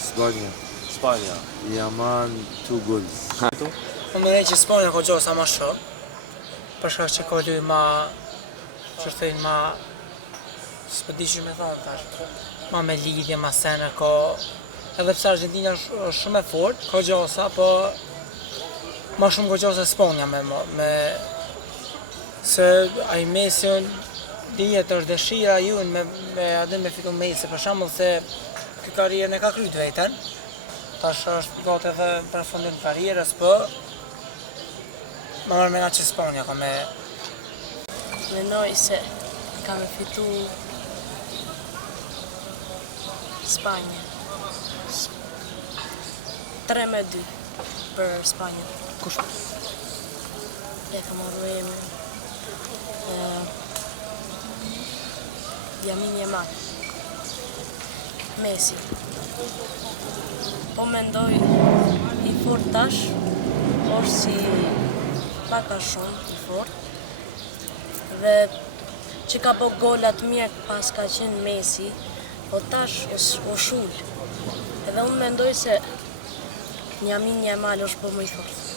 Spanja. Spanja. Yaman 2 goals. Unë mendoj që Spanja ka gjosa ma shumë, për shkak që ka luaj ma, që thënë ma, s'po di që me thonë tash, ma me lidhje, ma sene, ka, edhe pse Argentina është shumë e fort, ka gjosa, po ma shumë ka gjosa Spanja se ai Messi dihet është dëshira junë me fitu Messi, për shembull se ky karrierën e ka kryt vetën. Tash është gati edhe për fundim të karrierës, po më marrë mena që Spanja ka me... Mendoj se ka me fitu Spanja. 3-2 për Spanja. Kush? E ka marrë emrin. Lamine Yamal. Messi. Po mendoj i fort tash, është si paka shumë i fort. Dhe që ka bo golat mirë pas ka qenë Messi, po tash o shull. Edhe unë mendoj se Lamine Yamal është po më i fort.